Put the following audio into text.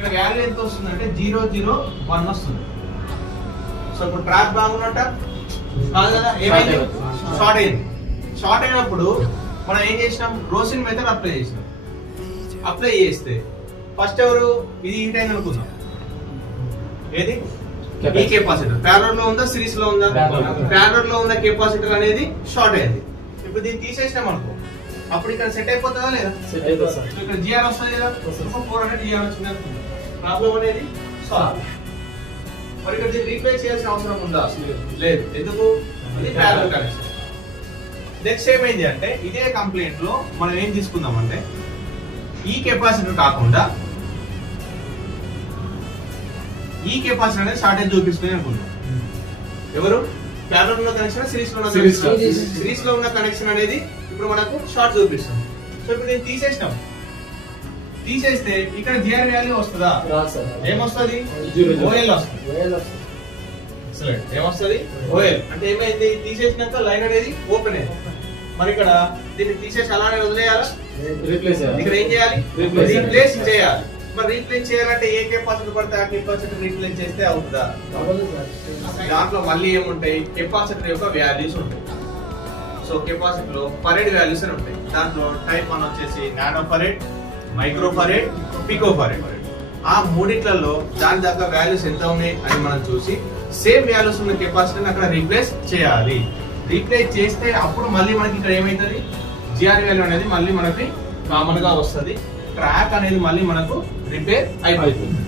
ఇక్కడ వాల్యూ ఎంత వస్తుందంటే 001 వస్తుంది. సో ఇప్పుడు ట్రాక్ బాగున్నట్ట కాదు కదా, ఏమైంది షార్ట్ అయింది. షార్ట్ అయినప్పుడు మనం ఏం చేసినాం, రోసిన్ మెథడ్ అప్లై చేసినాం. అప్లై చేస్తే ఫస్ట్ ఎవరు ఇది హీట్ అయింది అనుకుందాం, ఏది ఈ కెపాసిటర్ ప్యారలల్ లో ఉందా సిరీస్ లో ఉందా, ప్యారలల్ లో ఉన్న కెపాసిటర్ అనేది షార్ట్ అయింది. ఇప్పుడు దీన్ని తీసేసినాం అనుకో, అప్పుడు ఇక్కడ సెట్ అయిపోతుందా లేదా, ఇక్కడ జిఆర్ వస్తుంది కదా, 400 జిఆర్ వచ్చింది అనుకుందాం, ప్రాబ్లం అనేది సాల్వ్. మరి ఇక్కడ దీన్ని రీప్లేస్ చేయాల్సిన అవసరం ఉందా, లేదు. ఎందుకు, ఇది ప్యారలల్ కనెక్షన్. నెక్స్ట్ ఏమైంది అంటే ఇదే కంప్లైంట్ లో మనం ఏం తీసుకుందాం అంటే ఈ కెపాసిటర్ కాకుండా ఈ కెపాసిటర్ అనేది షార్టేజ్ చూపిస్తుంది అనుకుందాం. ఎవరు ప్యారలల్ ఉన్న కనెక్షన్, సిరీస్ లో ఉన్న కనెక్షన్, సిరీస్ లో ఉన్న కనెక్షన్ అనేది ఇప్పుడు మనకు షార్ట్ చూపిస్తుంది. సో ఇప్పుడు నేను తీసేసినాం, తీసేస్తే ఇక్కడ జిఆర్ వాల్యూ వస్తుందా, ఏమొస్తుంది, ఓఎల్ వస్తుంది. ఏమొస్తుంది, ఓఎల్. అంటే ఏమైంది, తీసేసినాక లైన్ అనేది ఓపెన్ అయింది. మరి ఇక్కడ దీన్ని తీసేసి అలానే వదిలేయాలా, ఇక్కడ ఏం చేయాలి, రీప్లేస్ చేయాలి. మరి రీప్లేస్ చేయాలంటే ఏ కెపాసిటర్ పడితే ఆ కెపాసిటర్ రీప్లేస్ చేస్తే అవుతుందా, దాంట్లో మళ్ళీ ఏముంటాయి, కెపాసిటర్ యొక్క వాల్యూస్ ఉంటాయి. సో కెపాసిటర్ లో ఫరెడ్ వాల్యూస్ అని ఉంటాయి. దాంట్లో టైప్ 1 వచ్చేసి నానో ఫరెడ్, మైక్రో ఫరెడ్, పికో ఫరెడ్. ఆ మూడిట్లలో దాని దాకా వాల్యూస్ ఎంత ఉన్నాయి అని మనం చూసి సేమ్ వాల్యూస్ ఉన్న కెపాసిటర్ అక్కడ రీప్లేస్ చేయాలి. రీప్లేస్ చేస్తే అప్పుడు మళ్ళీ మనకి ఇక్కడ ఏమైతుంది, జిఆర్ వాల్యూ అనేది మళ్ళీ మనకి కామన్ గా వస్తుంది. ట్రాక్ అనేది మళ్ళీ మనకు రిపేర్ అయిపోతుంది.